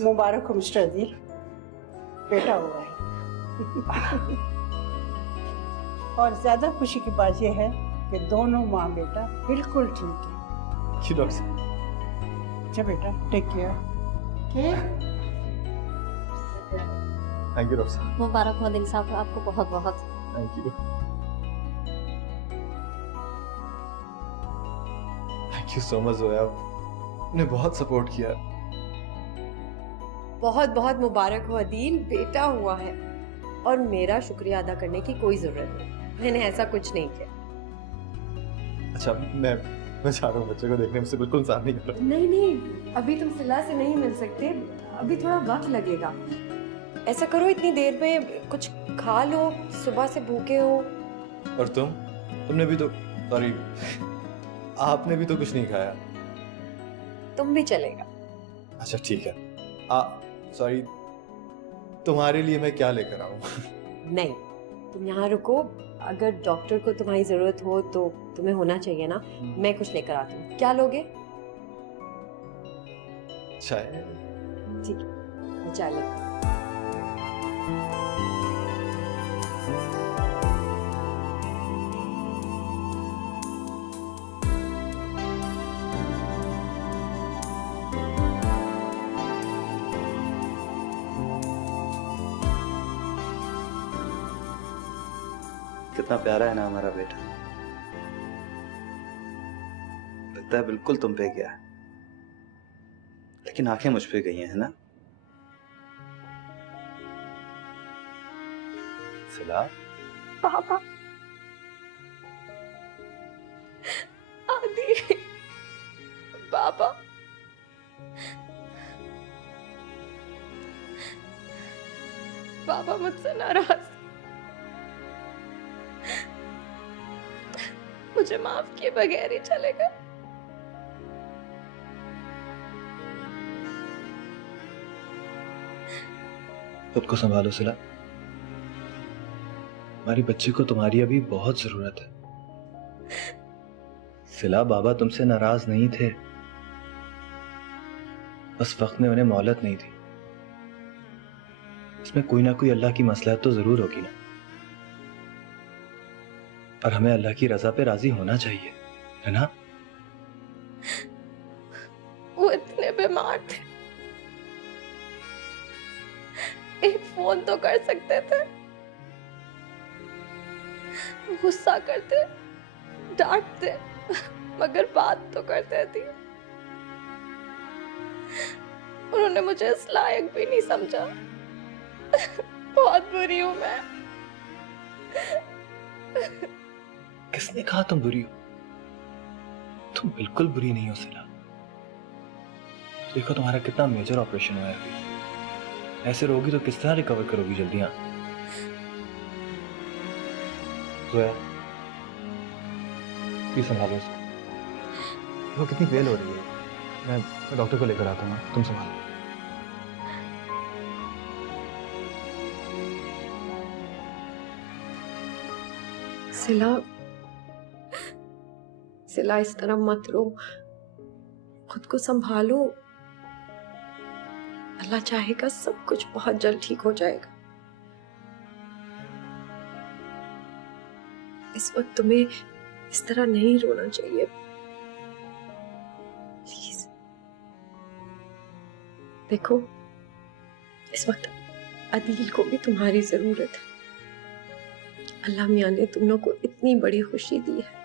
मुबारक हो मिस्टर अदील, बेटा हुआ है। और ज्यादा खुशी की बात यह है कि दोनों माँ बेटा बिल्कुल ठीक है। जी डॉक्टर साहब। अच्छा बेटा, take care. Thank you doctor साहब। मुबारक हो दिल साहब, आपको बहुत बहुत। Thank you. Thank you so much Zoya, आपने बहुत सपोर्ट किया। बहुत बहुत मुबारक हो अदील, बेटा हुआ है। और मेरा शुक्रिया अदा करने की कोई जरूरत नहीं, मैंने ऐसा कुछ नहीं किया। अच्छा, मैं चाह रहा हूँ बच्चे को देखने में से बिल्कुल इंतजार नहीं कर रहा। नहीं नहीं, अभी तुम सिला से नहीं मिल सकते, अभी थोड़ा वक्त लगेगा। ऐसा करो, इतनी देर में कुछ खा लो, सुबह से भूखे हो। और तुमने भी तो, सॉरी, आपने भी तो कुछ नहीं खाया। तुम भी चलेगा। अच्छा ठीक है, सॉरी, तुम्हारे लिए मैं क्या लेकर आऊं? नहीं, तुम यहाँ रुको, अगर डॉक्टर को तुम्हारी जरूरत हो तो तुम्हें होना चाहिए ना। मैं कुछ लेकर आती हूँ, क्या लोगे? चाय। ठीक है, मैं चाय लेकर। कितना प्यारा है ना हमारा बेटा, लगता है बिल्कुल तुम पे गया है, लेकिन आंखें मुझ पे गई हैं, है ना? सिला, पापा, आदि, पापा, पापा मुझसे नाराज, मुझे माफ किए बगैर ही चलेगा। खुद को संभालो सिला, हमारी बच्ची को तुम्हारी अभी बहुत जरूरत है। सिला, बाबा तुमसे नाराज नहीं थे, बस वक्त ने उन्हें मोहलत नहीं दी। इसमें कोई ना कोई अल्लाह की मसलहत तो जरूर होगी ना, पर हमें अल्लाह की रजा पे राजी होना चाहिए, है ना? वो इतने बीमार थे, एक फोन तो कर सकते थे, गुस्सा करते, डांटते, मगर बात तो करते थे। उन्होंने मुझे इस लायक भी नहीं समझा। बहुत बुरी हूं मैं। किसने कहा तुम बुरी हो? तुम बिल्कुल बुरी नहीं हो सिला। देखो तुम्हारा कितना मेजर ऑपरेशन हुआ है अभी, ऐसे रहोगी तो किस तरह रिकवर करोगी जल्दी? हाँ जोया, प्लीज संभालो इसको, वो कितनी फेल हो रही है। मैं डॉक्टर को लेकर आता हूँ, तुम संभालो। सिला, सिला इस तरह मत रो, खुद को संभालो। अल्लाह चाहेगा सब कुछ बहुत जल्द ठीक हो जाएगा। इस वक्त तुम्हें इस तरह नहीं रोना चाहिए, प्लीज। देखो, इस वक्त अदील को भी तुम्हारी जरूरत है। अल्लाह मियां ने तुम लोग को इतनी बड़ी खुशी दी है।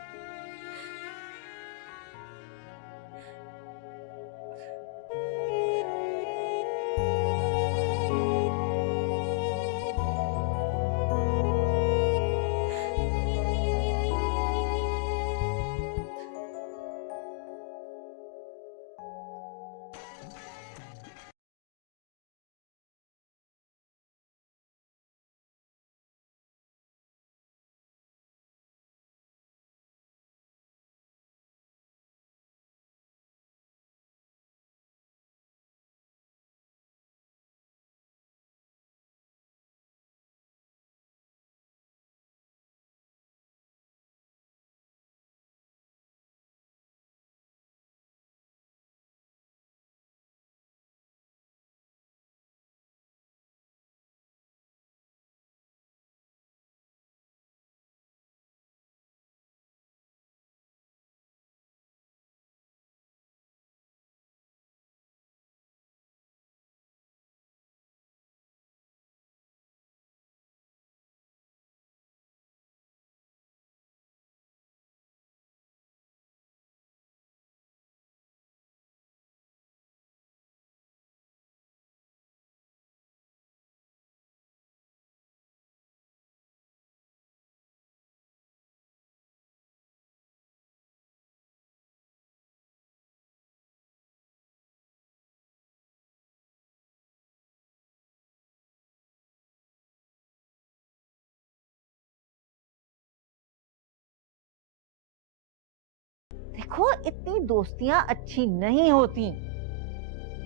देखो इतनी दोस्तियां अच्छी नहीं होती।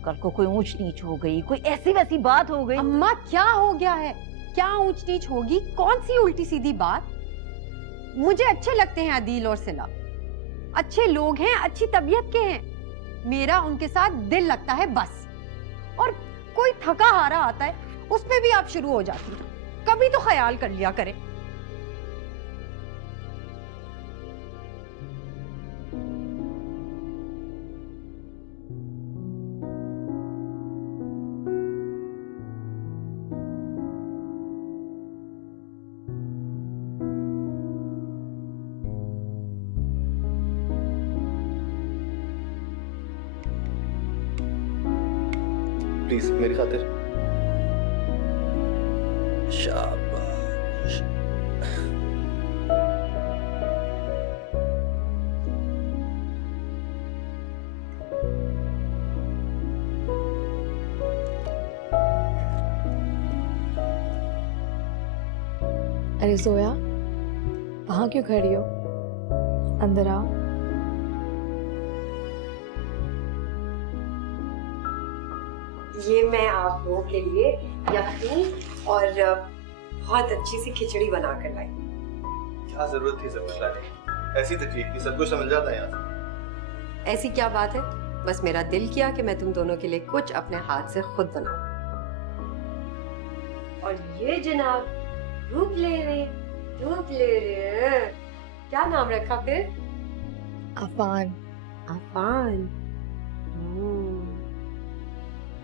कल को कोई ऊंच नीच हो गई, कोई ऐसी वैसी बात हो गई। अम्मा क्या हो गया है? क्या ऊंच नीच होगी? कौन सी उल्टी सीधी बात? मुझे अच्छे लगते हैं अदील और सिला, अच्छे लोग हैं, अच्छी तबीयत के हैं। मेरा उनके साथ दिल लगता है बस। और कोई थका हारा आता है उस पे भी आप शुरू हो जाती हैं। कभी तो ख्याल कर लिया करें। प्लीज मेरी खातिर। शाबाश। अरे जोया, वहां क्यों खड़ी हो? अंदर आओ। ये मैं आप लोगों के लिए यखनी और बहुत अच्छी सी खिचड़ी बना कर लाई। क्या जरूरत थी सब कुछ लाने की? ऐसी तकलीफ थी, सब कुछ समझ जाता है यहाँ। ऐसी क्या बात है? बस मेरा दिल किया कि मैं तुम दोनों के लिए कुछ अपने हाथ से खुद बनाऊं। और ये जनाब दूध ले रहे हैं। क्या नाम रखा फिर? अफान। अफान।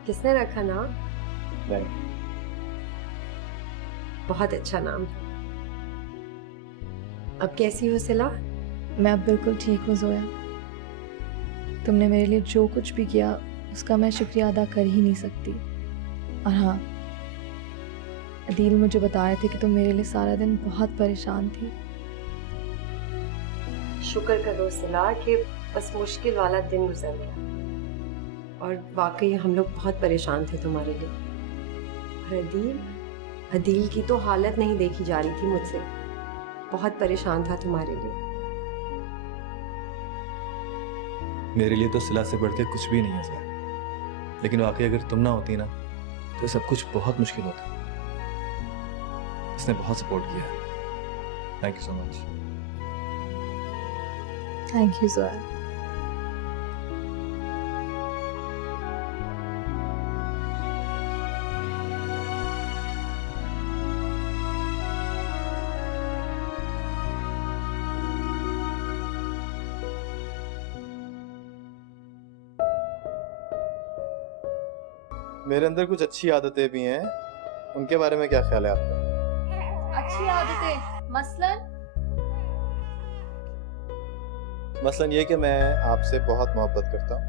किसने रखा नाम? नहीं। बहुत अच्छा नाम। अब कैसी हो सिला? मैं अब बिल्कुल ठीक हूँ जोया। तुमने मेरे लिए जो कुछ भी किया उसका मैं शुक्रिया अदा कर ही नहीं सकती। और हाँ, अदील मुझे बता रहे थे कि तुम मेरे लिए सारा दिन बहुत परेशान थी। शुक्र करो सिला कि बस मुश्किल वाला दिन गुजर गया। और वाकई हम लोग बहुत परेशान थे तुम्हारे लिए। और अदील की तो हालत नहीं देखी जा रही थी मुझसे। बहुत परेशान था तुम्हारे लिए। मेरे लिए तो सिला से बढ़ के कुछ भी नहीं है सर। लेकिन वाकई अगर तुम ना होती ना तो सब कुछ बहुत मुश्किल होता। इसने बहुत सपोर्ट किया है। Thank you so much. Thank you Zoya. मेरे अंदर कुछ अच्छी आदतें भी हैं, उनके बारे में क्या ख्याल है आपका? अच्छी आदतें मसलन ये कि मैं आपसे बहुत मोहब्बत करता हूँ।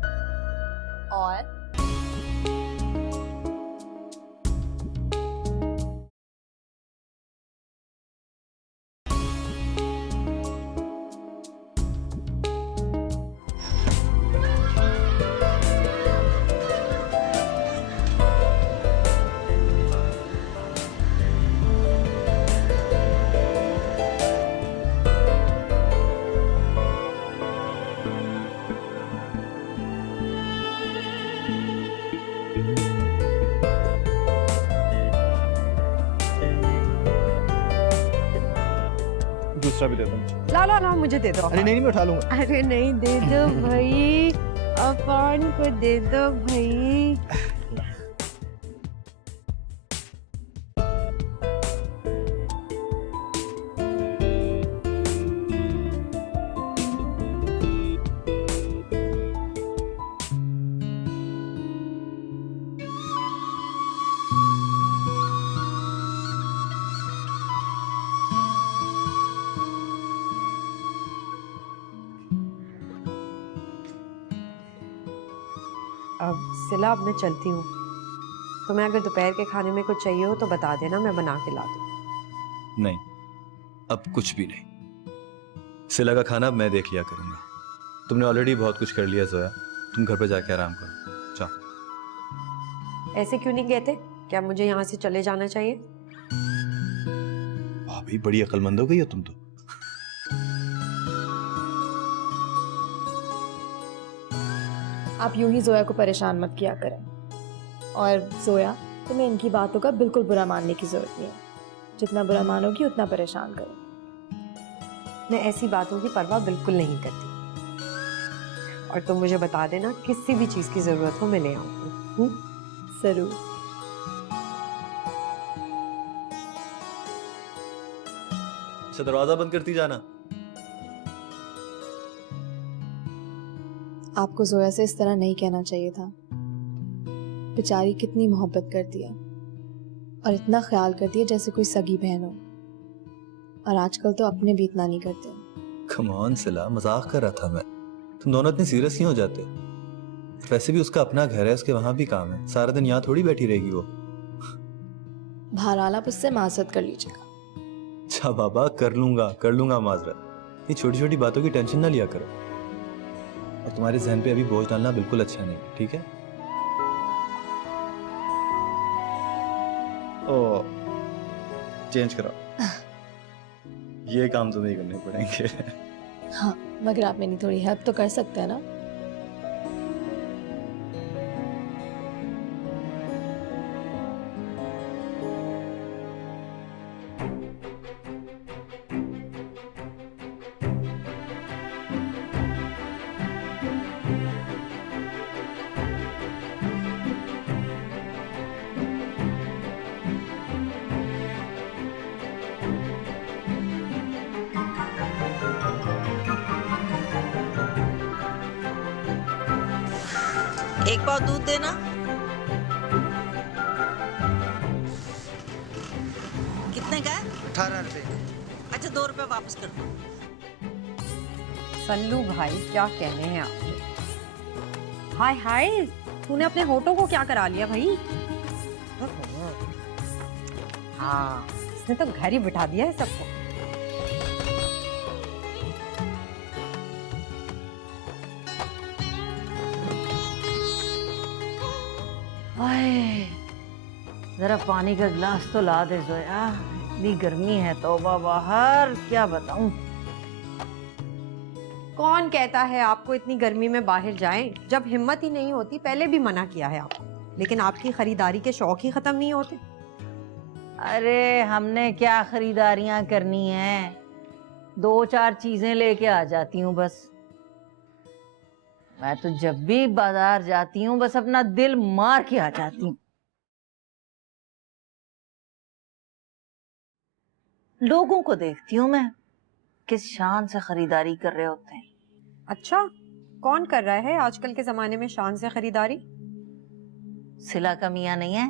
और दूसरा भी दे दो। ला मुझे दे दो। अरे नहीं, मैं उठा लूंगा। अरे नहीं, दे दो भाई। अफान को दे दो भाई। अब सिला, अब मैं चलती हूँ। तुम्हें अगर दोपहर के खाने में कुछ चाहिए हो तो बता देना, मैं बना के ला दूँ। नहीं, अब कुछ भी नहीं। सिला का खाना अब मैं देख लिया करूंगा। तुमने ऑलरेडी बहुत कुछ कर लिया जोया, तुम घर पे जाके आराम करो। जाओ। ऐसे क्यों नहीं कहते? क्या मुझे यहाँ से चले जाना चाहिए? भाभी बड़ी अक्लमंद हो गई हो तुम तो। आप यूं ही जोया को परेशान मत किया करें। और जोया, तुम्हें इनकी बातों का बिल्कुल बुरा मानने की जरूरत नहीं है। जितना बुरा मानोगी उतना परेशान करें। मैं ऐसी बातों की परवाह बिल्कुल नहीं करती। और तुम मुझे बता देना, किसी भी चीज की जरूरत हो मैं ले आऊंगी। जरूर। अच्छा, दरवाजा बंद करती जाना। आपको जोया से इस तरह नहीं कहना चाहिए था। बेचारी कितनी मोहब्बत करती है और इतना ख्याल करती है जैसे कोई सगी बहन हो। और आजकल तो अपने भी इतना नहीं करते। कम ऑन सिला, मजाक कर रहा था मैं। तुम दोनों इतने सीरियस क्यों हो जाते? वैसे भी उसका अपना घर है, उसके वहां भी काम है। सारा दिन यहाँ थोड़ी बैठी रहेगी वो। बहरहाल आप उससे माजरत कर लीजिएगा। अच्छा बाबा, कर लूंगा माजरत। ये छोटी छोटी बातों की टेंशन ना लिया करो। और तुम्हारे जहन पे अभी बोझ डालना बिल्कुल अच्छा नहीं, ठीक है? ओ, चेंज कराओ। ये काम तो नहीं करने पड़ेंगे। हाँ, मगर आप मेरी थोड़ी हेल्प तो कर सकते हैं ना। एक पाव दूध देना। कितने का है? 18 रुपए। अच्छा 2 रुपए वापस कर दो। सल्लू भाई, क्या कहने हैं आप? हाय हाय, तूने अपने होठों को क्या करा लिया भाई? हाँ, इसने तो घर ही बिठा दिया है सबको। आए, जरा पानी का गिलास तो ला दे जोया। इतनी गर्मी है तौबा बाहर, क्या बताऊं। कौन कहता है आपको इतनी गर्मी में बाहर जाएं? जब हिम्मत ही नहीं होती, पहले भी मना किया है आपको, लेकिन आपकी खरीदारी के शौक ही खत्म नहीं होते। अरे हमने क्या खरीदारियां करनी है, 2-4 चीजें लेके आ जाती हूँ बस। मैं तो जब भी बाजार जाती हूँ बस अपना दिल मार के आ जाती हूँ। लोगों को देखती हूँ मैं किस शान से खरीदारी कर रहे होते हैं। अच्छा, कौन कर रहा है आजकल के जमाने में शान से खरीदारी? सिला का मियां नहीं है?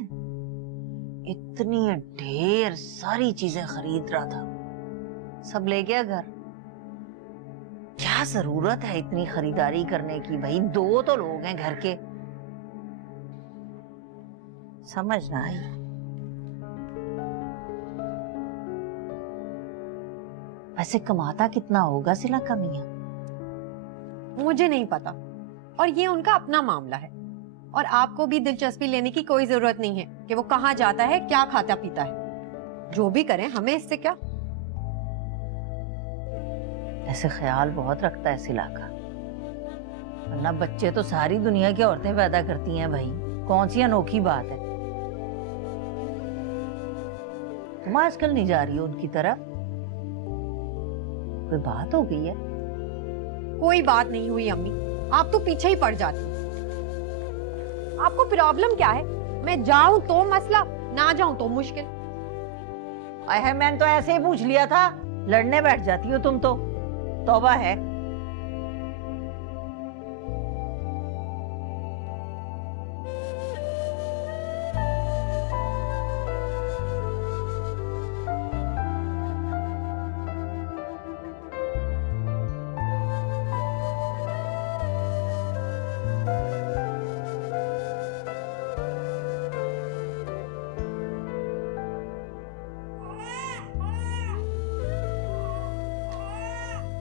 इतनी ढेर सारी चीजें खरीद रहा था, सब ले गया घर। क्या जरूरत है इतनी खरीदारी करने की भाई? 2 तो लोग हैं घर के। समझ ना आई। वैसे कमाता कितना होगा सिला का मियां? मुझे नहीं पता, और ये उनका अपना मामला है। और आपको भी दिलचस्पी लेने की कोई जरूरत नहीं है कि वो कहाँ जाता है, क्या खाता पीता है। जो भी करें, हमें इससे क्या। ऐसे ख्याल बहुत रखता है सिला का, वरना बच्चे तो सारी दुनिया की औरतें पैदा करती हैं भाई। कौन सी अनोखी बात है। तुम आजकल नहीं जा रही हो उनकी तरफ? कोई बात हो गई है? कोई बात नहीं हुई अम्मी, आप तो पीछे ही पड़ जाती। आपको प्रॉब्लम क्या है? मैं जाऊं तो मसला, ना जाऊं तो मुश्किल। अरे मैंने तो ऐसे ही पूछ लिया था, लड़ने बैठ जाती हो तुम तो। तौबा है।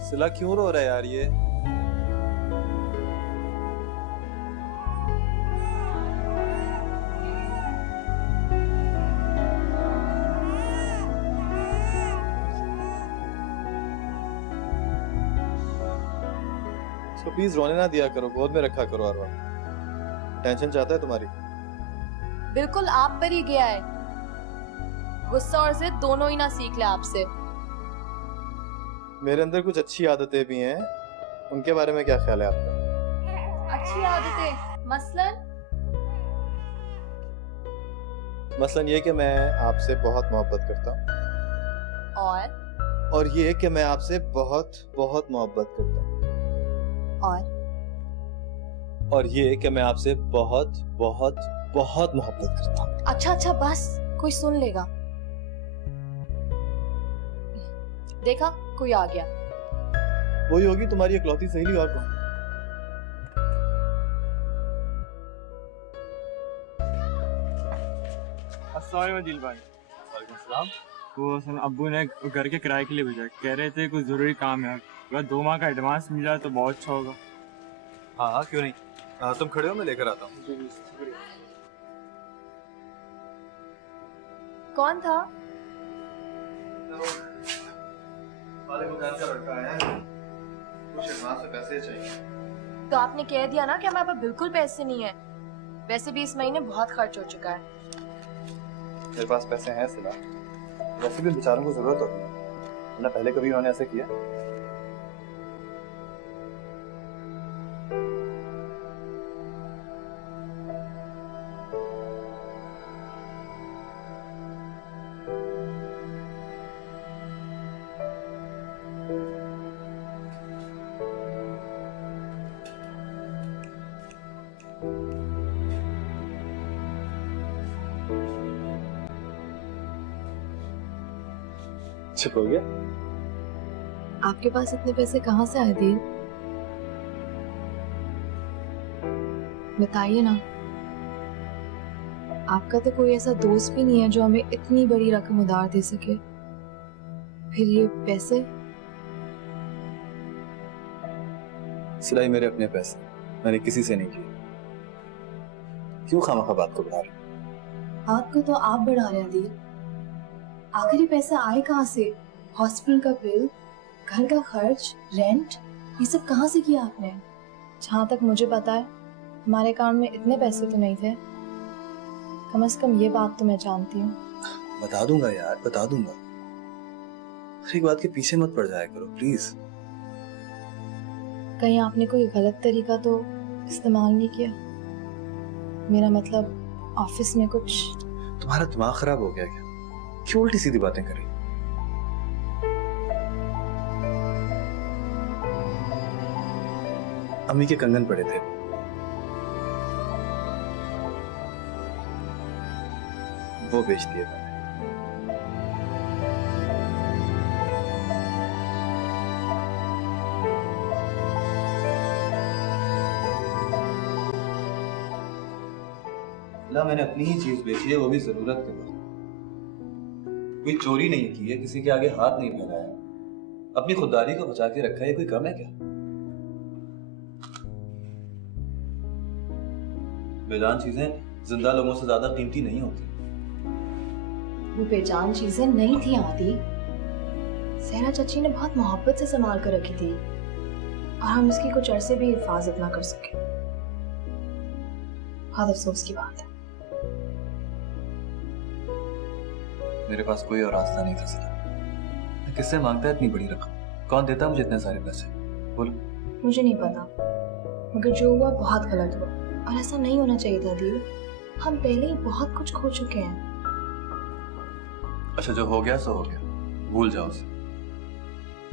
सिला क्यों रो रहा है यार ये? इसको प्लीज रोने ना दिया करो, गोद में रखा करो हर वक्त। टेंशन चाहता है तुम्हारी? बिल्कुल आप पर ही गया है। गुस्सा और जिद दोनों ही ना सीख ले आपसे। मेरे अंदर कुछ अच्छी आदतें भी हैं, उनके बारे में क्या ख्याल है आपका? अच्छी आदतें मसलन? मसलन ये कि मैं आपसे बहुत मोहब्बत करता हूँ, और ये कि मैं आपसे बहुत बहुत मोहब्बत करता हूँ, और ये कि मैं आपसे बहुत बहुत बहुत मोहब्बत करता हूँ। अच्छा बस, कोई सुन लेगा। देखा, कोई आ गया। वही होगी तुम्हारी इकलौती सहेली, और कौन? अस्सलाम दिल भाई। वो असल अब्बू ने घर के किराए के लिए भेजा, कह रहे थे कुछ जरूरी काम है, अगर 2 माह का एडवांस मिल जाए तो बहुत अच्छा होगा। हाँ क्यों नहीं, तुम खड़े हो, मैं लेकर आता हूँ। कौन था? वाले दुकान का लड़का है, कुछ एडवांस में पैसे चाहिए। तो आपने कह दिया ना कि हमारे पास बिल्कुल पैसे नहीं है। वैसे भी इस महीने बहुत खर्च हो चुका है। मेरे पास पैसे हैं सिला, वैसे भी बेचारों को जरूरत होती है ना, पहले कभी उन्होंने ऐसे किया? चुप हो गया? आपके पास इतने पैसे कहाँ से आए दिल? बताइए ना। आपका तो कोई ऐसा दोस्त भी नहीं है जो हमें इतनी बड़ी रकम उधार दे सके, फिर ये पैसे? सिलाई मेरे अपने पैसे, मैंने किसी से नहीं किए। क्यों खामखा बात को बढ़ा रहे? बात को तो आप बढ़ा रहे हैं दिल। आखिर ये पैसे आए कहाँ से? हॉस्पिटल का बिल, घर का खर्च, रेंट, ये सब कहाँ से किया आपने? जहाँ तक मुझे पता है हमारे अकाउंट में इतने पैसे तो नहीं थे। कम से कम ये बात तो मैं जानती हूँ। बता दूंगा यार, बता दूंगा। हर एक बात के पीछे मत पड़ जाया करो प्लीज। कहीं आपने कोई गलत तरीका तो इस्तेमाल नहीं किया? मेरा मतलब ऑफिस में कुछ। तुम्हारा दिमाग खराब हो गया क्या? क्यों उल्टी सीधी बातें कर रही? अम्मी के कंगन पड़े थे, वो बेच दिए मैंने। मैंने अपनी ही चीज बेची है, वो भी जरूरत के वक्त। कोई चोरी नहीं की है, किसी के आगे हाथ नहीं फैलाया, अपनी खुददारी को बचा के रखा है। कोई कम है क्या? बेजान चीजें जिंदा लोगों से ज्यादा कीमती नहीं होती। वो बेजान चीजें नहीं थी आदि। सहरा चाची ने बहुत मोहब्बत से संभाल कर रखी थी और हम इसकी कुछ अरसे भी हिफाजत ना कर सके। बहुत अफसोस की बात है। मेरे पास कोई और रास्ता नहीं था सिला। मैं किससे मांगता है इतनी बड़ी रकम? कौन देता मुझे इतने सारे पैसे? बोलो। मुझे नहीं पता, मगर जो हुआ बहुत गलत हुआ और ऐसा नहीं होना चाहिए था दिल। हम पहले ही बहुत कुछ खो चुके हैं। अच्छा, जो हो गया सो हो गया, भूल जाओ उसे।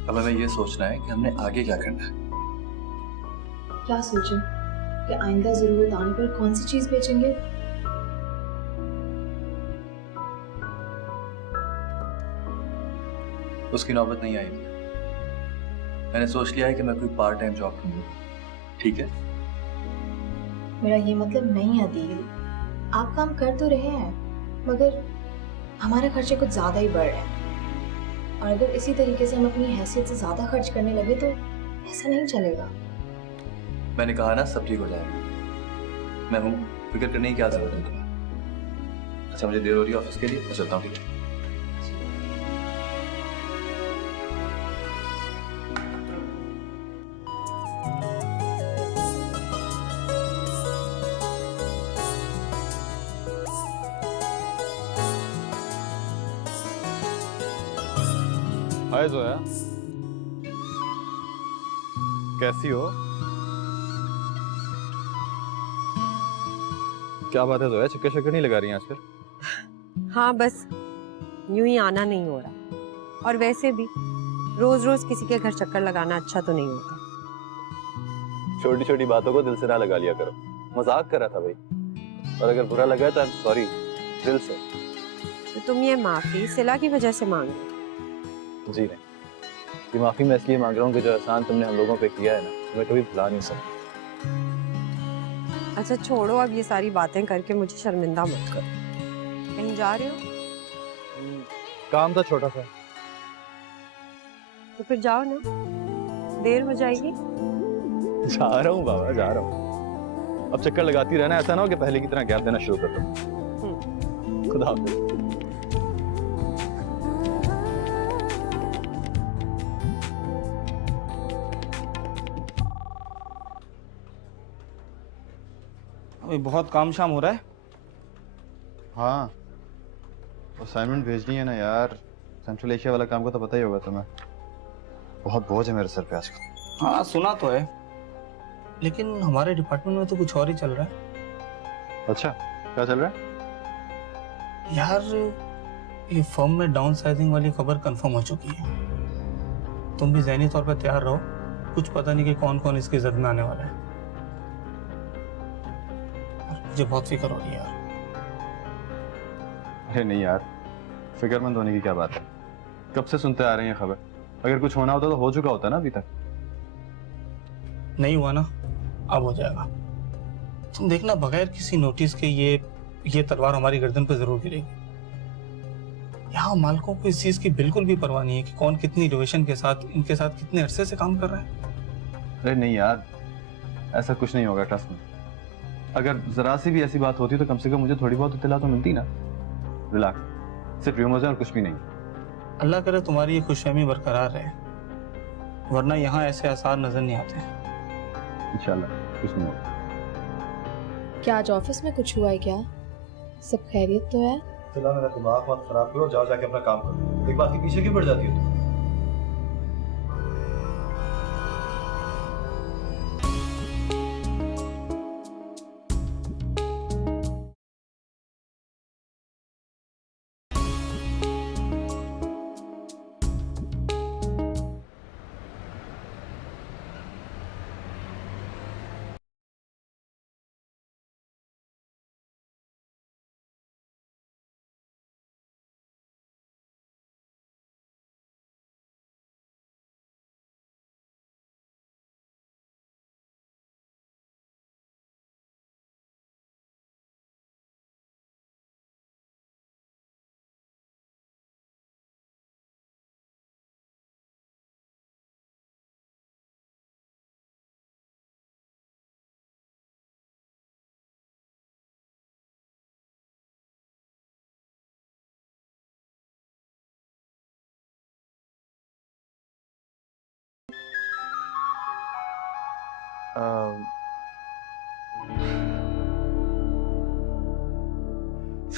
अब हमें ये सोचना है कि हमने आगे क्या करना है। क्या सोचें कि आइंदा जरूरत आने पर कौन सी चीज बेचेंगे? उसकी नौबत नहीं आएगी। मैंने सोच लिया है कि मैं कोई पार्ट टाइम जॉब करूंगा, ठीक है? मेरा ये मतलब नहीं है दिल। आप काम कर तो रहे हैं, मगर हमारे खर्चे कुछ ज्यादा ही बढ़ रहे हैं और अगर इसी तरीके से हम अपनी हैसियत से ज्यादा खर्च करने लगे तो ऐसा नहीं चलेगा। मैंने कहा ना, सब ठीक हो जाएगा। मैं हूँ, फिक्र करने की क्या जरूरत है तुम्हें। अच्छा, मुझे देर हो रही है ऑफिस के लिए, मैं चलता हूँ, ठीक है? हाय जोया, कैसी हो? क्या बात है जोया, चक्कर शक्कर नहीं लगा रही हैं आजकल? हाँ बस यूं ही आना नहीं हो रहा, और वैसे भी रोज रोज किसी के घर चक्कर लगाना अच्छा तो नहीं होता। छोटी छोटी बातों को दिल से ना लगा लिया करो, मजाक कर रहा था भाई, और अगर बुरा लगा तो आई एम सॉरी, दिल से। तो तुम ये माफी सिला की वजह से मांग रहे? जी नहीं, ये माफी मैं इसलिए मांग रहा हूँ कि जो एहसान तुमने हम लोगों पे किया है ना, मैं कभी भुला नहीं सकता। अच्छा छोड़ो, अब ये सारी बातें करके मुझे शर्मिंदा मत करो। कहीं जा रहे हो? काम था छोटा सा। तो फिर जाओ ना, देर हो जाएगी। जा रहा हूँ बाबा, जा रहा हूँ। अब चक्कर लगाती रहना, ऐसा ना हो कि पहले की तरह गैप देना शुरू कर दो। खुदा हाफिज़। अभी बहुत काम शाम हो रहा है। हाँ, असाइनमेंट भेजनी है ना यार, सेंट्रल एशिया वाला काम का तो पता ही होगा तुम्हें। बहुत बोझ है मेरे सर पे आजकल। हाँ सुना तो है, लेकिन हमारे डिपार्टमेंट में तो कुछ और ही चल रहा है। अच्छा, क्या चल रहा है? यार ये फर्म में डाउन साइजिंग वाली खबर कंफर्म हो चुकी है। तुम भी ज़हनी तौर पर तैयार रहो, कुछ पता नहीं कि कौन कौन इसकी जद में आने वाला है। मुझे बहुत फिक्र हो रही है यार। अरे नहीं यार, फिक्रमंद होने की क्या बात है, कब से सुनते आ रहे हैं खबर। अगर कुछ होना होता तो हो चुका होता ना अभी तक। नहीं हुआ ना, अब हो जाएगा। तुम देखना, बगैर किसी नोटिस के ये तलवार हमारी गर्दन पर जरूर गिरेगी। यहाँ मालिकों को इस चीज की बिल्कुल भी परवाह नहीं है कि कौन कितनी डिविजन के साथ, इनके साथ कितने अरसे से काम कर रहा है। अरे नहीं यार, ऐसा कुछ नहीं होगा, ट्रस्ट में। अगर जरा सी भी ऐसी बात होती तो कम से कम मुझे थोड़ी बहुत इत्तला तो मिलती ना। रिलैक्स, सिर्फ र्यूमर्स और कुछ भी नहीं। अल्लाह करे तुम्हारी ये खुशफहमी बरकरार रहे, वरना यहाँ ऐसे आसार नजर नहीं आते। इंशाल्लाह कुछ नहीं होगा। क्या आज ऑफिस में कुछ हुआ है क्या? सब खैरियत तो है? चला मेरा दिमाग मत खराब करो, जाओ जाके अपना काम करो। एक बात के पीछे क्यों पड़ जाती हो तुम?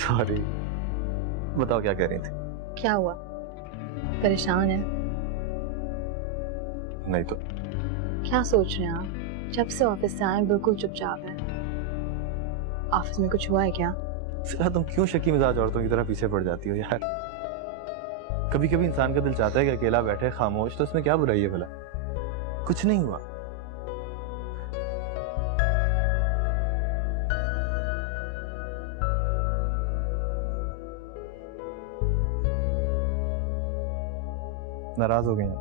सॉरी, बताओ क्या कह रही थी? क्या हुआ? परेशान है? नहीं तो। क्या सोच रहे हैं आप? जब से ऑफिस से आए बिल्कुल चुपचाप है। ऑफिस में कुछ हुआ है क्या? सिला, तुम क्यों शकी मिजाज औरतों की तरह पीछे पड़ जाती हो यार? कभी कभी इंसान का दिल चाहता है कि अकेला बैठे खामोश, तो उसमें क्या बुराई है भला? कुछ नहीं हुआ। नाराज हो गई हैं?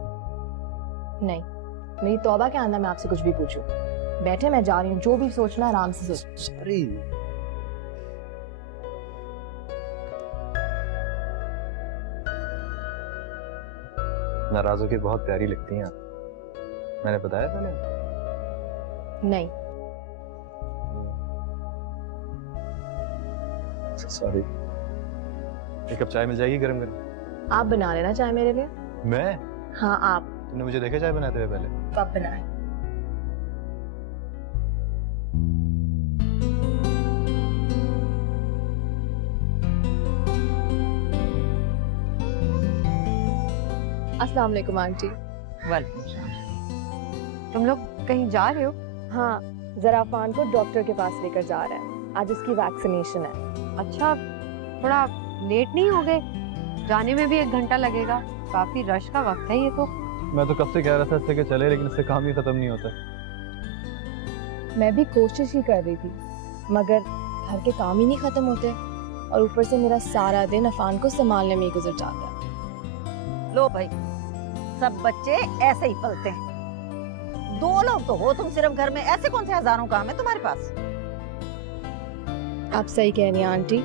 नहीं, मेरी तौबा के अंदर मैं आपसे कुछ भी पूछूं। बैठे, मैं जा रही हूँ, जो भी सोचना आराम से सोच। सॉरी। नाराज होके बहुत प्यारी लगती हैं आप, मैंने बताया पहले? नहीं। सॉरी। एक कप चाय मिल जाएगी गरम गरम? आप बना लेना चाय मेरे लिए। मैं? हाँ आप। तुमने मुझे देखा चाय बनाते हुए पहले? कब बनाए? अस्सलाम वालेकुम आंटी। वालेकुम सलाम। तुम लोग कहीं जा रहे हो? हाँ, जरा अफान को डॉक्टर के पास लेकर जा रहे हैं, आज उसकी वैक्सीनेशन है। अच्छा, थोड़ा लेट नहीं हो गए? जाने में भी 1 घंटा लगेगा, काफी रश का वक्त है ये तो। मैं तो कब से कह रहा था इससे कि चले, लेकिन इससे काम ही खत्म नहीं होता। मैं भी कोशिश ही कर रही थी, मगर घर के काम ही नहीं खत्म होते और ऊपर से मेरा सारा दिन अफान को संभालने में ही गुजर जाता है। लो भाई, सब बच्चे ऐसे ही पलते हैं। 2 लोग तो हो तुम सिर्फ घर में, ऐसे कौन से हजारों काम है तुम्हारे पास? आप सही कह रही हैं आंटी,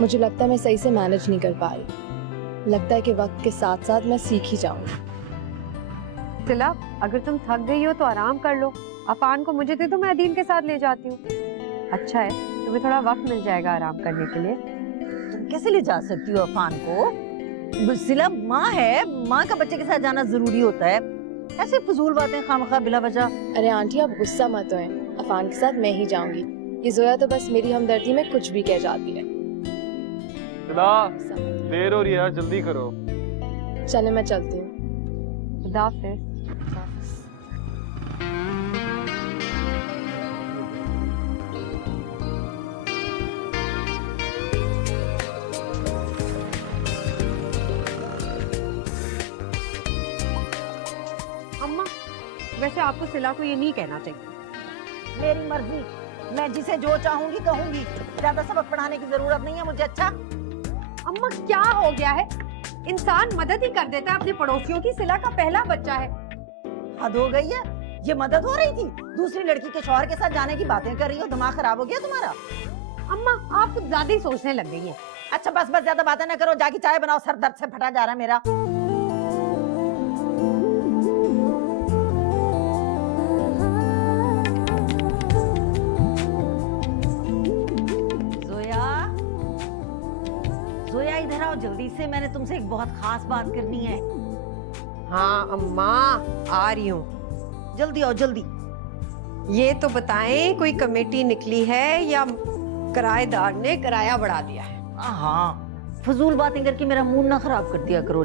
मुझे लगता है मैं सही से मैनेज नहीं कर पा रही। लगता है कि वक्त के साथ साथ मैं सीख ही जाऊंगी। सिला, अगर तुम थक गई हो तो आराम कर लो। अफान को मुझे दे दो, मैं अदील के साथ ले जाती हूँ। अच्छा है, तुम्हें थोड़ा वक्त मिल जाएगा आराम करने के लिए। तुम कैसे ले जा सकती हो अफान को? सिला माँ है, माँ का बच्चे के साथ जाना जरूरी होता है। ऐसे फजूल बातें खामखा बिला वजह। अरे आंटी, आप गुस्सा मत होएं, अफान के साथ मैं ही जाऊंगी। ये जोया तो बस मेरी हमदर्दी में कुछ भी कह जाती है। देर हो रही है यार, जल्दी करो। चले मैं चलती हूँ। खुदा हाफिज। अम्मा, वैसे आपको सिला को ये नहीं कहना चाहिए। मेरी मर्जी, मैं जिसे जो चाहूंगी कहूंगी। ज्यादा सबक पढ़ाने की जरूरत नहीं है मुझे। अच्छा अम्मा, क्या हो गया है? इंसान मदद ही कर देता है अपने पड़ोसियों की। सिला का पहला बच्चा है। हद हो गई है, ये मदद हो रही थी? दूसरी लड़की के शौहर के साथ जाने की बातें कर रही हो, दिमाग खराब हो गया तुम्हारा? अम्मा, आप कुछ ज्यादा ही सोचने लग गई हैं। अच्छा बस बस, ज्यादा बातें ना करो, जाके चाय बनाओ, सर दर्द से फटा जा रहा है मेरा। जोया इधर आओ जल्दी से, मैंने तुमसे एक बहुत खास बात करनी है। हाँ अम्मा, आ रही हूँ। जल्दी आओ जल्दी। ये तो बताएं, कोई कमेटी निकली है या किराएदार ने किराया बढ़ा दिया है? हाँ, फजूल बातें करके मेरा मूड ना खराब कर दिया करो।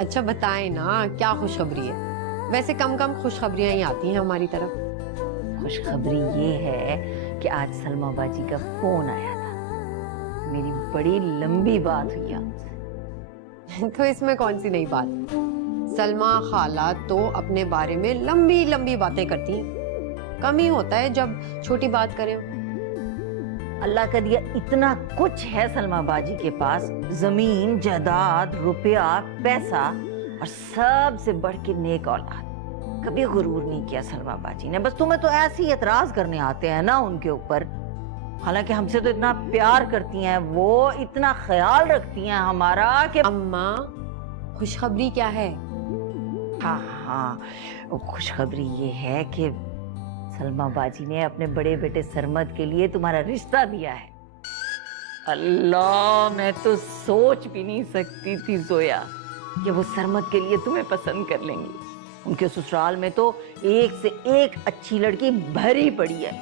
अच्छा बताएं ना, क्या खुशखबरी है? वैसे कम कम खुशखबरियां ही आती हैं हमारी तरफ। खुशखबरी ये है कि आज सलमा बाजी का फोन आया था। मेरी बड़ी लंबी बात हुई आपसे। तो इसमें कौन सी नई बात? सलमा खाला तो अपने बारे में लंबी लंबी बातें करती हैं। कम ही होता है जब छोटी बात करें। अल्लाह का दिया इतना कुछ है सलमा बाजी के पास, जमीन जायदाद रुपया पैसा और सबसे बढ़ के नेक औलाद। कभी गुरूर नहीं किया सलमा बाजी ने। बस तुम्हें तो ऐसे ही एतराज करने आते हैं ना उनके ऊपर। हालांकि हमसे तो इतना प्यार करती हैं वो, इतना ख्याल रखती हैं हमारा कि। अम्मा, खुशखबरी क्या है? हाँ हाँ, खुशखबरी ये है कि सलमा बाजी ने अपने बड़े बेटे सरमद के लिए तुम्हारा रिश्ता दिया है। अल्लाह, मैं तो सोच भी नहीं सकती थी जोया कि वो सरमद के लिए तुम्हें पसंद कर लेंगी। उनके ससुराल में तो एक से एक अच्छी लड़की भरी पड़ी है,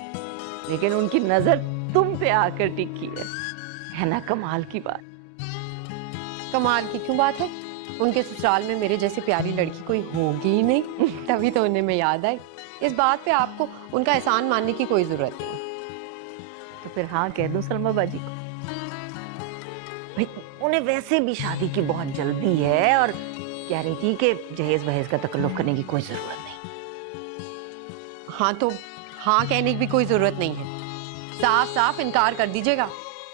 लेकिन उनकी नजर तुम पे आकर टिकी है ना? कमाल की बात। कमाल की क्यों बात है? उनके ससुराल में मेरे जैसी प्यारी लड़की कोई होगी ही नहीं। तभी तो उन्हें मैं याद आई। इस बात पे आपको उनका एहसान मानने की कोई जरूरत नहीं। तो फिर हाँ कह दो सलमा बाजी को। भाई उन्हें वैसे भी शादी की बहुत जल्दी है और कह रही थी कि जहेज वहेज का तकल्लुफ करने की कोई जरूरत नहीं। हाँ तो हाँ कहने की भी कोई जरूरत नहीं है। साफ साफ इनकार कर दीजिएगा।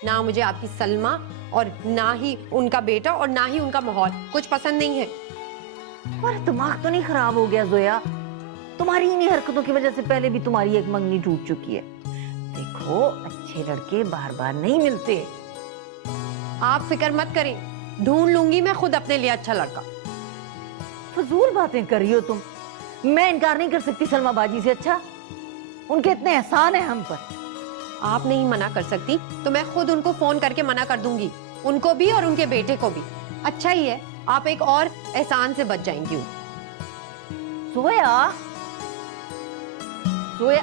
ना मुझे आपकी सलमा और ना ही उनका बेटा और ना ही उनका माहौल कुछ पसंद नहीं है। और दिमाग तो नहीं खराब हो गया जोया? तुम्हारी इन्हीं हरकतों की वजह से पहले भी तुम्हारी एक मंगनी टूट चुकी है। देखो, अच्छे लड़के बार बार नहीं मिलते। आप फिक्र मत करें, ढूंढ लूंगी मैं खुद अपने लिए अच्छा लड़का। फजूल बातें कर रही हो तुम। मैं इनकार नहीं कर सकती सलमा बाजी से। अच्छा, उनके इतने एहसान है हम पर। आप नहीं मना कर सकती तो मैं खुद उनको फोन करके मना कर दूंगी, उनको भी और उनके बेटे को भी। अच्छा ही है, आप एक और एहसान से बच जाएंगी। जोया, जोया,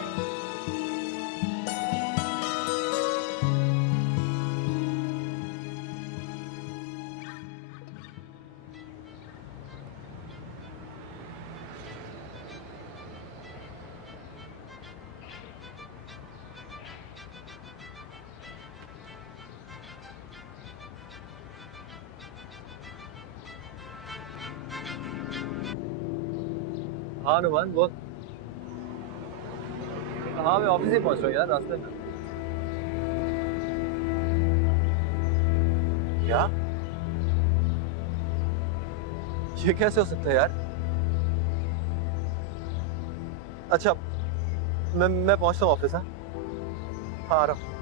हाँ नुमान बोल। हाँ मैं ऑफिस ही पहुंच रहा हूँ यार, रास्ते में। क्या? ये कैसे हो सकता है यार? अच्छा मैं पहुंचता हूँ ऑफिस। हाँ हाँ आ रहा हूँ।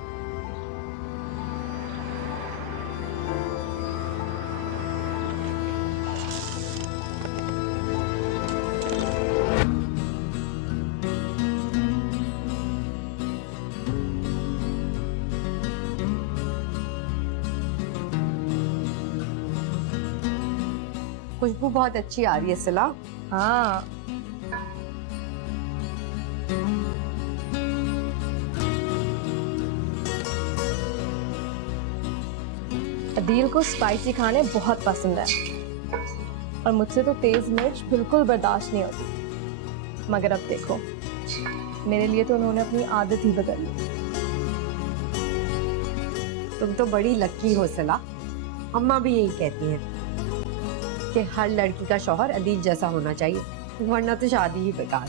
खुशबू बहुत अच्छी आ रही है सिला। हाँ, अदील को स्पाइसी खाने बहुत पसंद है और मुझसे तो तेज मिर्च बिल्कुल बर्दाश्त नहीं होती। मगर अब देखो, मेरे लिए तो उन्होंने अपनी आदत ही बदल ली। तुम तो बड़ी लकी हो सिला। अम्मा भी यही कहती हैं कि हर लड़की का शौहर अदील जैसा होना चाहिए, वरना तो शादी ही बेकार।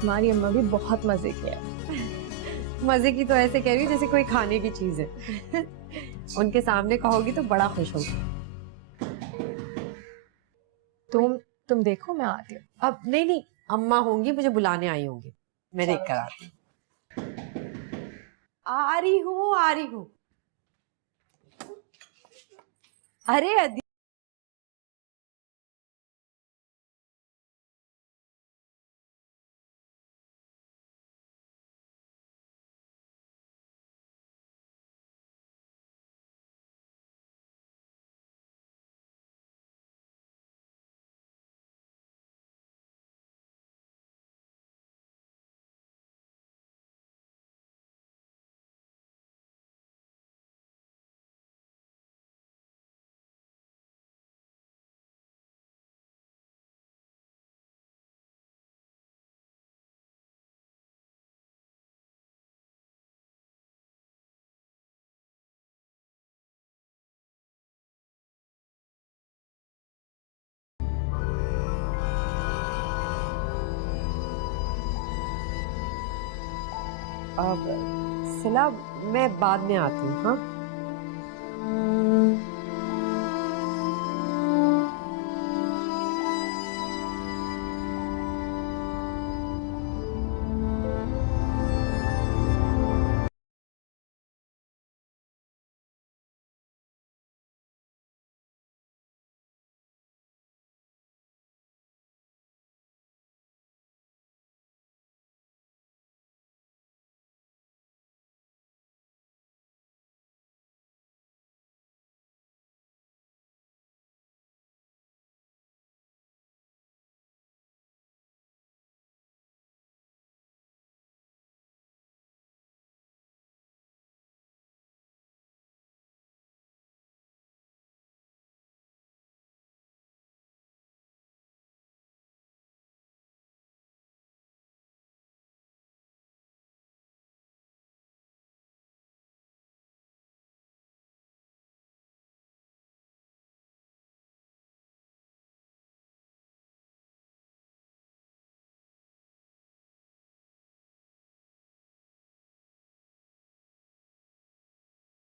हमारी अम्मा भी बहुत मजे की है। मजे की तो ऐसे कह रही हूँ जैसे कोई खाने की चीज है। उनके सामने कहोगी तो बड़ा खुश होगी। तुम देखो, मैं आती हूँ। अब नहीं, अम्मा होंगी, मुझे बुलाने आई होंगी, मैं देख कर आती हूँ। आ रही हूँ। अरे अदील, अब सिला मैं बाद में आती हूँ। हाँ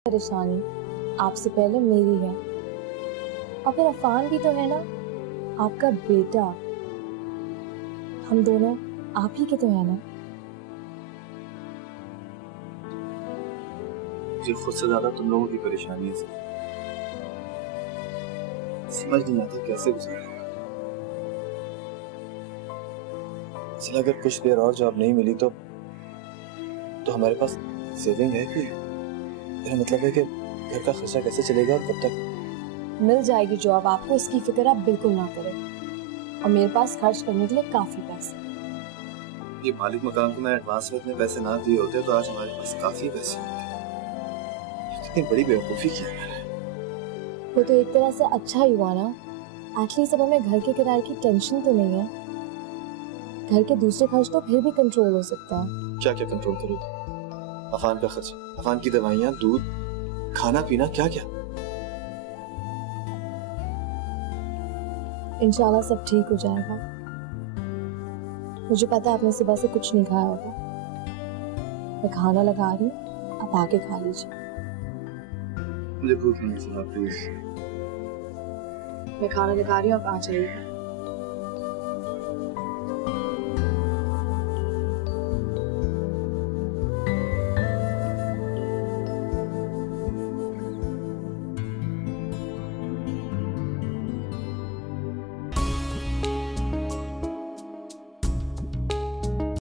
परेशानी आपसे पहले मेरी है, और फिर अफान भी तो है ना, आपका बेटा। हम दोनों आप ही के तो है ना। मुझे खुद से ज्यादा तुम लोगों की परेशानी है। समझ नहीं आता कैसे गुजारे। अगर कुछ देर और जॉब नहीं मिली तो हमारे पास सेविंग है कि? मेरा मतलब है कि घर का खर्चा कैसे चलेगा और कब तक? मिल जाएगी जॉब आपको, इसकी फिक्र आप बिल्कुल ना करें। और मेरे पास खर्च करने के लिए काफी पैसे। ये मालिक मकान को मैंने एडवांस में इतने पैसे ना दिए होते तो आज हमारे पास काफी पैसे होते। कितनी बड़ी बेवकूफी की है मैंने। वो तो एक तरह से अच्छा ही हुआ ना, एटलीस्ट अब हमें घर के किराए की टेंशन तो नहीं है। घर के दूसरे खर्च तो फिर भी कंट्रोल हो सकता है। क्या क्या कंट्रोल करोगे? अफान का खर्च, अफान की दवाइयाँ, दूध, खाना पीना, क्या क्या? इंशाल्लाह सब ठीक हो जाएगा। मुझे पता है आपने सुबह से कुछ नहीं खाया होगा। मैं खाना लगा रही हूँ, आप आके खा लीजिए। मुझे भूख नहीं है, प्लीज। मैं खाना लगा रही हूँ, आप आ जाइए।